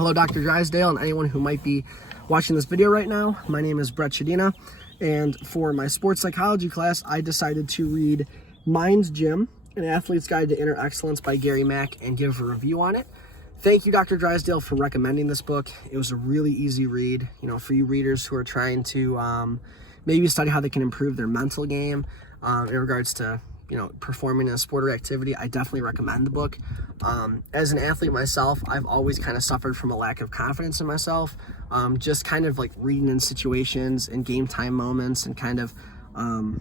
Hello, Dr. Drysdale, and anyone who might be watching this video right now. My name is Brett Shadina, and for my sports psychology class, I decided to read Mind's Gym, An Athlete's Guide to Inner Excellence by Gary Mack, and give a review on it. Thank you, Dr. Drysdale, for recommending this book. It was a really easy read, for you readers who are trying to maybe study how they can improve their mental game in regards to performing in a sport or activity. I definitely recommend the book. As an athlete myself, I've always kind of suffered from a lack of confidence in myself, just kind of like reading in situations and game time moments and kind of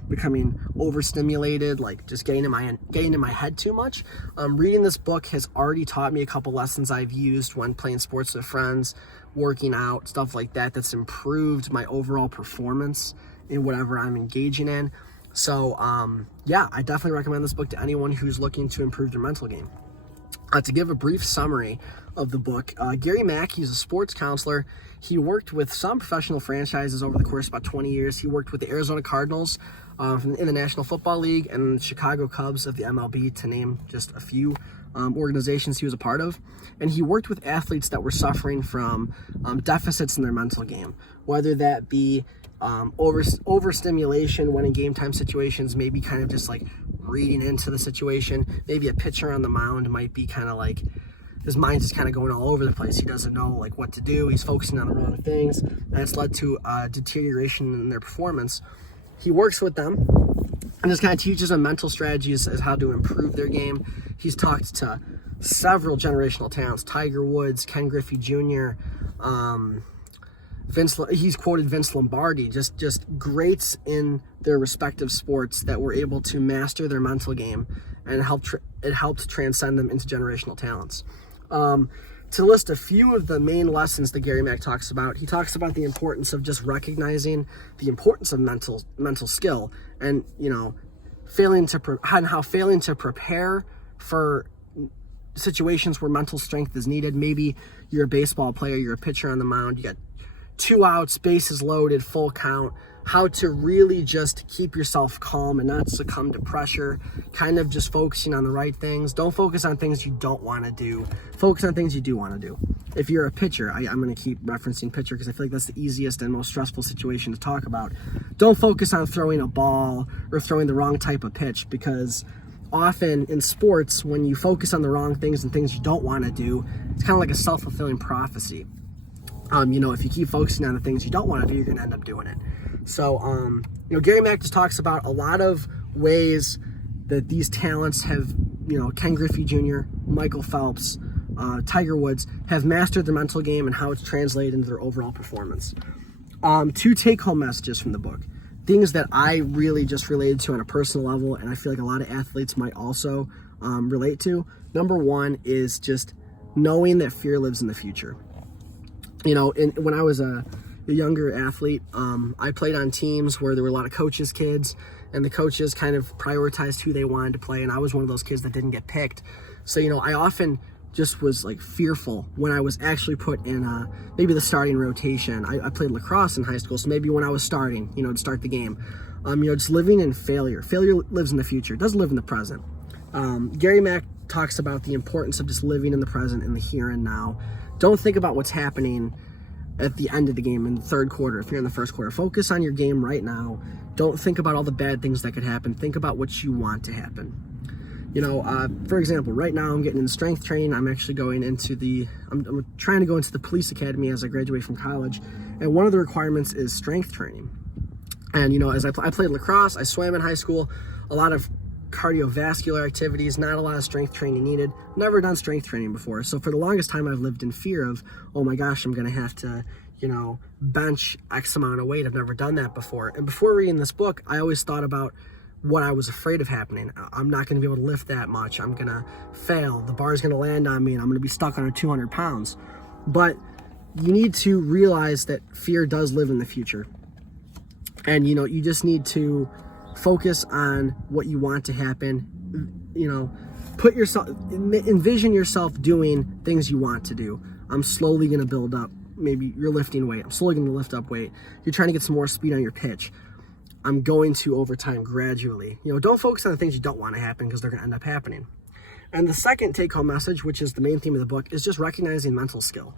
becoming overstimulated, like just getting in my head too much. Reading this book has already taught me a couple lessons I've used when playing sports with friends, working out, stuff like that, that's improved my overall performance in whatever I'm engaging in. So, yeah, I definitely recommend this book to anyone who's looking to improve their mental game. To give a brief summary of the book, Gary Mack, he's a sports counselor. He worked with some professional franchises over the course of about 20 years. He worked with the Arizona Cardinals in the National Football League and the Chicago Cubs of the MLB, to name just a few organizations he was a part of. And he worked with athletes that were suffering from deficits in their mental game, whether that be overstimulation when in game time situations, maybe kind of just like reading into the situation. Maybe a pitcher on the mound might be kind of like, his mind's just kind of going all over the place. He doesn't know like what to do. He's focusing on the wrong things, and it's led to deterioration in their performance. He works with them and just kind of teaches them mental strategies as how to improve their game. He's talked to several generational talents: Tiger Woods, Ken Griffey Jr., he's quoted Vince Lombardi, just greats in their respective sports that were able to master their mental game, and it helped transcend them into generational talents. To list a few of the main lessons that Gary Mack talks about, he talks about the importance of just recognizing the importance of mental skill, and how failing to prepare for situations where mental strength is needed. Maybe you're a baseball player, you're a pitcher on the mound, you got 2 outs, bases loaded, full count. How to really just keep yourself calm and not succumb to pressure, kind of just focusing on the right things. Don't focus on things you don't want to do. Focus on things you do want to do. If you're a pitcher, I'm going to keep referencing pitcher because I feel like that's the easiest and most stressful situation to talk about. Don't focus on throwing a ball or throwing the wrong type of pitch, because often in sports, when you focus on the wrong things and things you don't want to do, it's kind of like a self-fulfilling prophecy. If you keep focusing on the things you don't want to do, you're going to end up doing it. So, Gary Mack just talks about a lot of ways that these talents have, Ken Griffey Jr., Michael Phelps, Tiger Woods, have mastered their mental game and how it's translated into their overall performance. 2 take-home messages from the book, things that I really just related to on a personal level, and I feel like a lot of athletes might also relate to. Number 1 is just knowing that fear lives in the future. When I was a younger athlete, I played on teams where there were a lot of coaches' kids, and the coaches kind of prioritized who they wanted to play, and I was one of those kids that didn't get picked. So, I often just was like fearful when I was actually put in maybe the starting rotation. I played lacrosse in high school, so maybe when I was starting, to start the game, just living in failure. Failure lives in the future. It doesn't live in the present. Gary Mack talks about the importance of just living in the present, in the here and now. Don't think about what's happening at the end of the game in the third quarter if you're in the first quarter. Focus on your game right now. Don't think about all the bad things that could happen. Think about what you want to happen. For example, right now I'm getting into strength training. I'm actually going into I'm trying to go into the police academy as I graduate from college. And one of the requirements is strength training. And, as I played lacrosse, I swam in high school, a lot of cardiovascular activities, not a lot of strength training needed. Never done strength training before. So for the longest time, I've lived in fear of, oh my gosh, I'm going to have to, bench X amount of weight. I've never done that before. And before reading this book, I always thought about what I was afraid of happening. I'm not going to be able to lift that much. I'm going to fail. The bar's going to land on me and I'm going to be stuck under 200 pounds. But you need to realize that fear does live in the future. And, you just need to focus on what you want to happen. Envision yourself doing things you want to do. I'm slowly going to build up. Maybe you're lifting weight. I'm slowly going to lift up weight. You're trying to get some more speed on your pitch. I'm going to, over time, gradually. Don't focus on the things you don't want to happen, because they're going to end up happening. And the second take-home message, which is the main theme of the book, is just recognizing mental skill.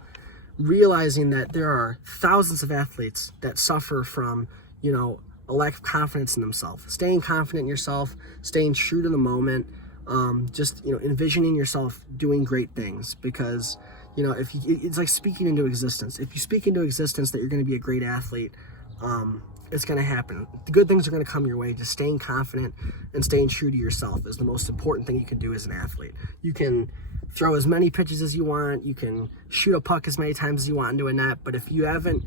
realizing that there are thousands of athletes that suffer from, a lack of confidence in themselves. Staying confident in yourself, staying true to the moment, just, envisioning yourself doing great things, because, it's like speaking into existence. If you speak into existence that you're going to be a great athlete, it's going to happen. The good things are going to come your way. Just staying confident and staying true to yourself is the most important thing you can do as an athlete. You can throw as many pitches as you want. You can shoot a puck as many times as you want into a net. But if you haven't,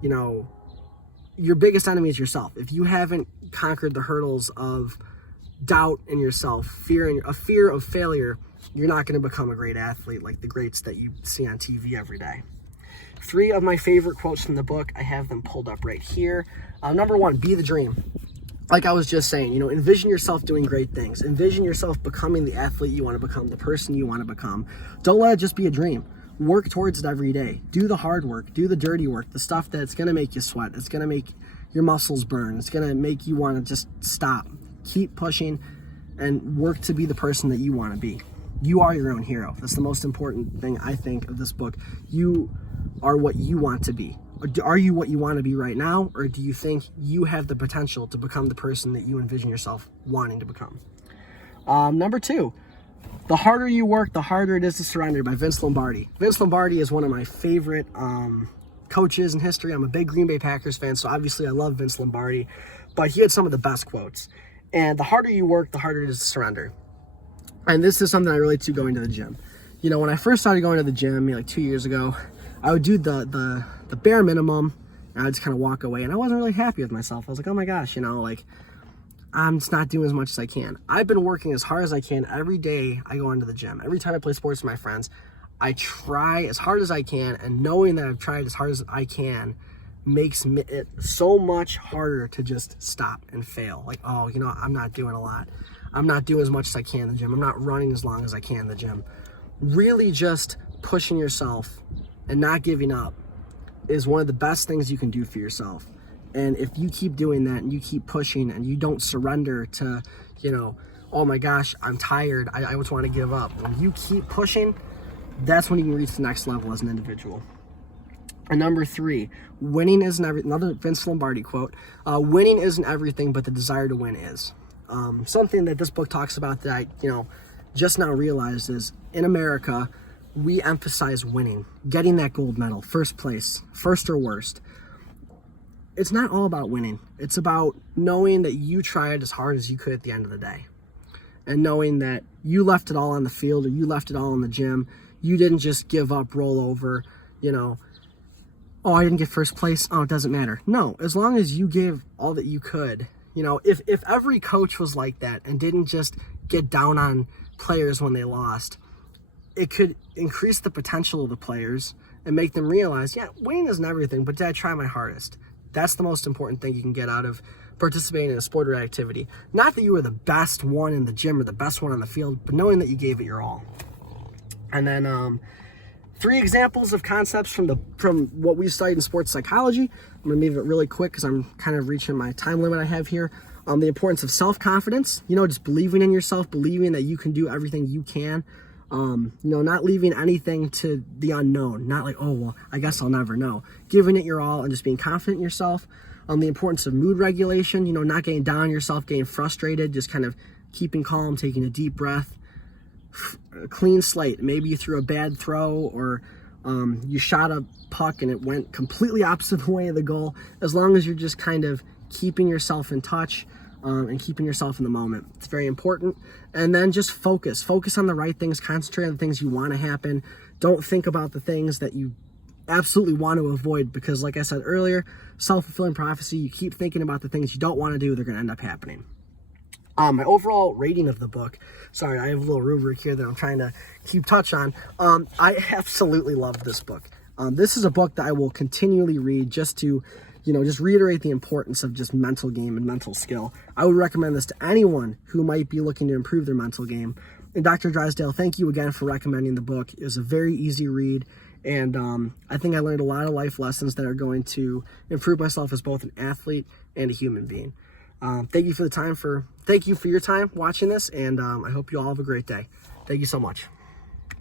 your biggest enemy is yourself. If you haven't conquered the hurdles of doubt in yourself, a fear of failure, you're not going to become a great athlete like the greats that you see on TV every day. 3 of my favorite quotes from the book, I have them pulled up right here. Number 1, be the dream. Like I was just saying, envision yourself doing great things. Envision yourself becoming the athlete you want to become, the person you want to become. Don't let it just be a dream. Work towards it every day. Do the hard work. Do the dirty work. The stuff that's going to make you sweat. It's going to make your muscles burn. It's going to make you want to just stop. Keep pushing and work to be the person that you want to be. You are your own hero. That's the most important thing, I think, of this book. You are what you want to be. Are you what you want to be right now, or do you think you have the potential to become the person that you envision yourself wanting to become? Number 2, the harder you work, the harder it is to surrender, by Vince Lombardi. Vince Lombardi is one of my favorite coaches in history. I'm a big Green Bay Packers fan, so obviously I love Vince Lombardi, but he had some of the best quotes. And the harder you work, the harder it is to surrender. And this is something I relate to going to the gym. When I first started going to the gym, like 2 years ago, I would do the bare minimum, and I would just kind of walk away, and I wasn't really happy with myself. I was like, oh my gosh, I'm just not doing as much as I can. I've been working as hard as I can every day I go into the gym. Every time I play sports with my friends, I try as hard as I can, and knowing that I've tried as hard as I can makes it so much harder to just stop and fail. Like, oh, I'm not doing a lot. I'm not doing as much as I can in the gym. I'm not running as long as I can in the gym. Really just pushing yourself and not giving up is one of the best things you can do for yourself. And if you keep doing that and you keep pushing and you don't surrender to, oh my gosh, I'm tired, I just want to give up. When you keep pushing, that's when you can reach the next level as an individual. And number 3, winning isn't everything. Another Vince Lombardi quote, winning isn't everything, but the desire to win is. Something that this book talks about that I, just now realized is, in America, we emphasize winning, getting that gold medal, first place, first or worst. It's not all about winning. It's about knowing that you tried as hard as you could at the end of the day. And knowing that you left it all on the field, or you left it all in the gym. You didn't just give up, roll over, oh, I didn't get first place. Oh, it doesn't matter. No, as long as you gave all that you could. If every coach was like that and didn't just get down on players when they lost, it could increase the potential of the players and make them realize, yeah, winning isn't everything, but did I try my hardest? That's the most important thing you can get out of participating in a sport or activity. Not that you were the best one in the gym or the best one on the field, but knowing that you gave it your all. And then 3 examples of concepts from what we studied in sports psychology. I'm going to move it really quick because I'm kind of reaching my time limit I have here. The importance of self-confidence, just believing in yourself, believing that you can do everything you can. Not leaving anything to the unknown, not like, oh, well, I guess I'll never know. Giving it your all and just being confident in yourself. The importance of mood regulation, not getting down on yourself, getting frustrated, just kind of keeping calm, taking a deep breath. A clean slate. Maybe you threw a bad throw, or you shot a puck and it went completely opposite way of the goal. As long as you're just kind of keeping yourself in touch, and keeping yourself in the moment. It's very important. And then just focus on the right things, concentrate on the things you want to happen. Don't think about the things that you absolutely want to avoid, because like I said earlier, self-fulfilling prophecy, you keep thinking about the things you don't want to do, they're going to end up happening. My overall rating of the book, sorry, I have a little rubric here that I'm trying to keep touch on. I absolutely love this book. This is a book that I will continually read just to just reiterate the importance of just mental game and mental skill. I would recommend this to anyone who might be looking to improve their mental game. And Dr. Drysdale, thank you again for recommending the book. It was a very easy read, and I think I learned a lot of life lessons that are going to improve myself as both an athlete and a human being. Thank you for your time watching this, and I hope you all have a great day. Thank you so much.